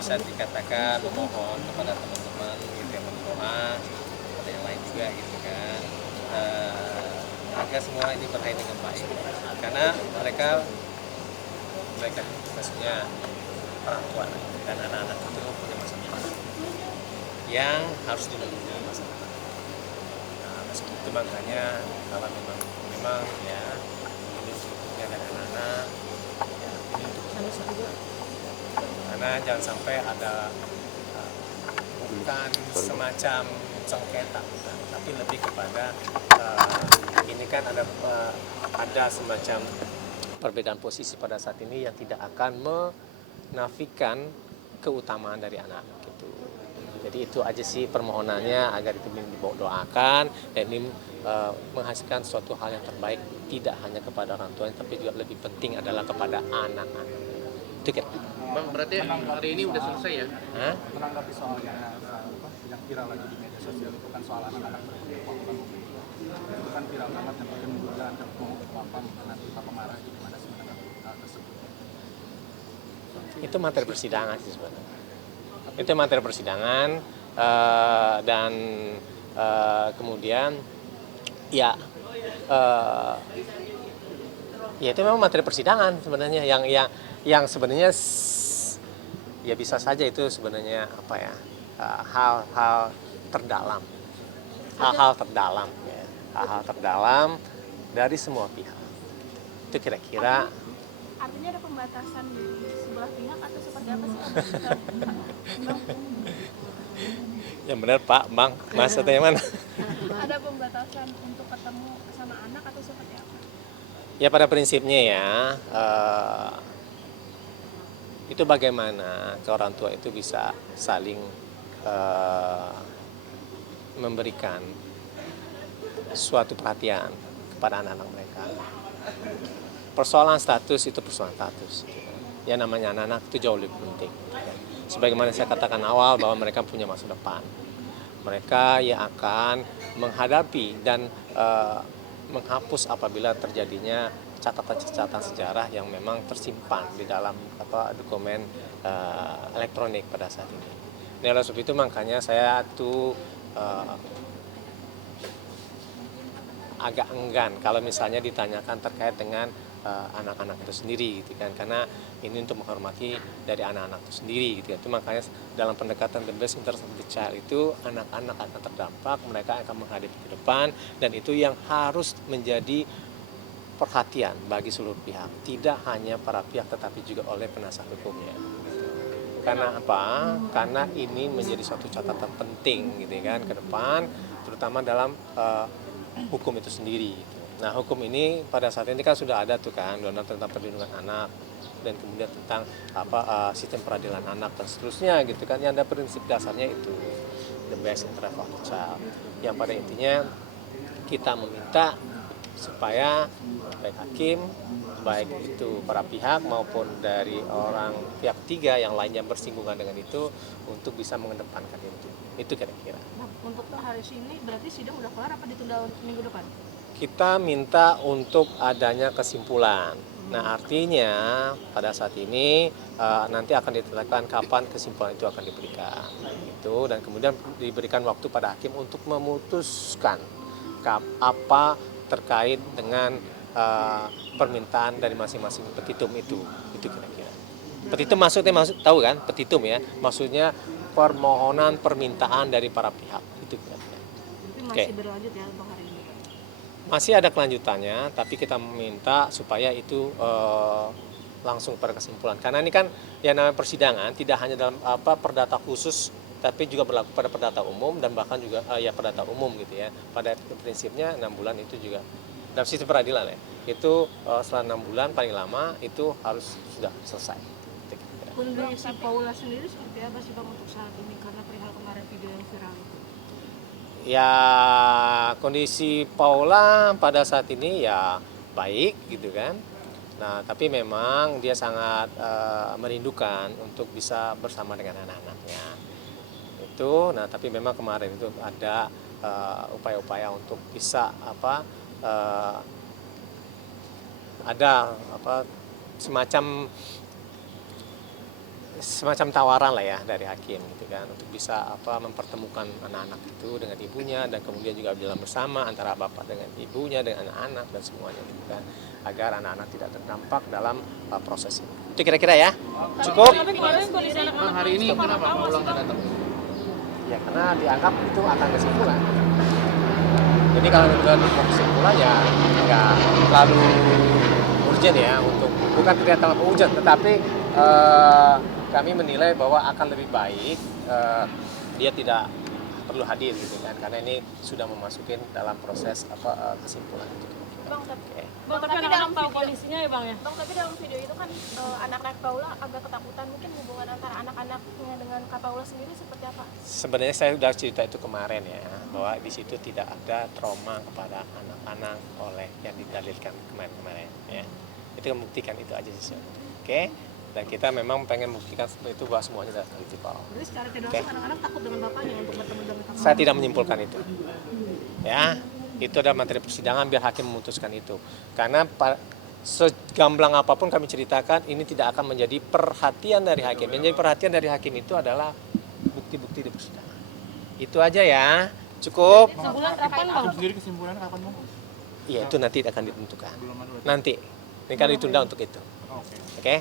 bisa dikatakan memohon kepada teman-teman gitu yang berdoa, kepada yang lain juga gitu kan, agar semua ini berakhir dengan baik. Karena mereka maksudnya orang tua dan anak-anak itu punya masa depan yang harus dilindungi masa depan. Nah, meski itu makanya kalau memang ya ini untuknya dan anak-anak ya ini untuk karena jangan sampai ada bukan semacam sengketa, tapi lebih kepada ini kan ada semacam perbedaan posisi pada saat ini yang tidak akan menafikan keutamaan dari anak-anak itu. Jadi itu aja sih permohonannya agar itu didoakan dan ini menghasilkan suatu hal yang terbaik tidak hanya kepada orang tua tapi juga lebih penting adalah kepada anak-anak. Itu kira. Bang, berarti hari ini udah selesai ya? Menanggapi soalnya yang viral lagi di media sosial itu kan soal anak-anak berkelompok itu kan viral banget dan mungkin juga ada nanti Papa marah itu gimana sih menanggapi hal tersebut? Itu materi persidangan sih sebenarnya. Itu materi persidangan dan kemudian ya ya itu memang materi persidangan sebenarnya yang sebenarnya ya bisa saja itu sebenarnya apa ya hal-hal terdalam ya, hal-hal terdalam dari semua pihak itu kira-kira. Artinya ada pembatasan dari sebelah pihak atau seperti apa sih? Yang benar Pak, Bang, maksudnya yang mana? Ada pembatasan untuk ketemu sama anak atau seperti apa? Ya pada prinsipnya ya itu bagaimana ke orang tua itu bisa saling memberikan suatu perhatian kepada anak-anak mereka. Persoalan status itu persoalan status. Ya namanya anak-anak itu jauh lebih penting. Sebagaimana saya katakan awal bahwa mereka punya masa depan. Mereka yang akan menghadapi dan menghapus apabila terjadinya catatan-catatan sejarah yang memang tersimpan di dalam dokumen elektronik pada saat ini. Nah, oleh sebab itu makanya saya tuh agak enggan kalau misalnya ditanyakan terkait dengan anak-anak itu sendiri gitu kan, karena ini untuk menghormati dari anak-anak itu sendiri gitu kan. Itu makanya dalam pendekatan the best interest of the child itu anak-anak akan terdampak, mereka akan menghadapi ke depan dan itu yang harus menjadi perhatian bagi seluruh pihak, tidak hanya para pihak tetapi juga oleh penasihat hukumnya. Karena apa? Karena ini menjadi suatu catatan penting gitu kan ke depan, terutama dalam hukum itu sendiri. Nah, hukum ini pada saat ini kan sudah ada tuh kan undang-undang tentang perlindungan anak dan kemudian tentang sistem peradilan anak dan seterusnya gitu kan. Yang ada prinsip dasarnya itu the best interest of the child. Yang pada intinya kita meminta supaya baik hakim, baik itu para pihak maupun dari orang pihak ketiga yang lainnya bersinggungan dengan itu untuk bisa mengedepankan itu. Itu kira-kira. Nah, untuk hari ini berarti sidang udah kelar apa ditunda minggu depan? Kita minta untuk adanya kesimpulan. Nah, artinya pada saat ini nanti akan ditetapkan kapan kesimpulan itu akan diberikan. Itu dan kemudian diberikan waktu pada hakim untuk memutuskan apa terkait dengan permintaan dari masing-masing petitum itu kira-kira. Petitum maksudnya tahu kan? Petitum ya, maksudnya permohonan permintaan dari para pihak itu kira-kira. Tapi masih berlanjut ya untuk hari ini. Masih ada kelanjutannya, tapi kita meminta supaya itu langsung pada kesimpulan. Karena ini kan yang namanya persidangan tidak hanya dalam perdata khusus, tapi juga berlaku pada perdata umum dan bahkan juga ya perdata umum gitu ya. Pada prinsipnya 6 bulan itu juga dalam sistem peradilan ya. Itu setelah 6 bulan paling lama itu harus sudah selesai. Kondisi Paula sendiri seperti apa sih Bang untuk saat ini karena perihal kemarin video yang viral itu? Ya kondisi Paula pada saat ini ya baik gitu kan. Nah tapi memang dia sangat merindukan untuk bisa bersama dengan anak-anaknya. Itu, nah tapi memang kemarin itu ada upaya-upaya untuk bisa ada semacam semacam tawaran lah ya dari hakim gitu kan, untuk bisa mempertemukan anak-anak itu dengan ibunya, dan kemudian juga berjalan bersama antara bapak dengan ibunya, dengan anak-anak dan semuanya gitu kan, agar anak-anak tidak terdampak dalam proses ini. Itu kira-kira ya. Cukup? Tapi kemarin kondisi anak-anak Bang, hari ini kenapa Pak Ulang nggak datang? Ya karena dianggap itu akan kesimpulan. Jadi kalau benar mau kesimpulan ya nggak terlalu urgent ya, untuk bukan tidak terlalu urgent, tetapi kami menilai bahwa akan lebih baik dia tidak perlu hadir gitu kan, karena ini sudah memasukin dalam proses kesimpulan itu. Bang, tapi, Oke. Bang, tapi anak-anak tahu kondisinya ya Bang ya? Bang, tapi dalam video itu kan anak-anak Paula agak ketakutan. Mungkin hubungan antara anak-anaknya dengan Kak Paula sendiri seperti apa? Sebenarnya saya sudah cerita itu kemarin ya, bahwa di situ tidak ada trauma kepada anak-anak oleh yang didalilkan kemarin-kemarin ya. Itu membuktikan itu aja sih. Oke. Dan kita memang pengen membuktikan seperti itu bahwa semuanya adalah prinsipal. Jadi secara tidak langsung anak-anak takut dengan bapaknya untuk bertemu dengan Kak Paula. Saya tidak menyimpulkan itu. Ya, itu adalah materi persidangan, biar hakim memutuskan itu. Karena segamblang apapun kami ceritakan, ini tidak akan menjadi perhatian dari hakim. Yang jadi perhatian dari hakim itu adalah bukti-bukti di persidangan. Itu aja ya. Cukup? Sebulan kapan Bang? Sendiri kesimpulannya kapan Bang? Iya, itu nanti akan ditentukan. Belum ada. Nanti. Ini kan ditunda untuk itu. Oke. Oke?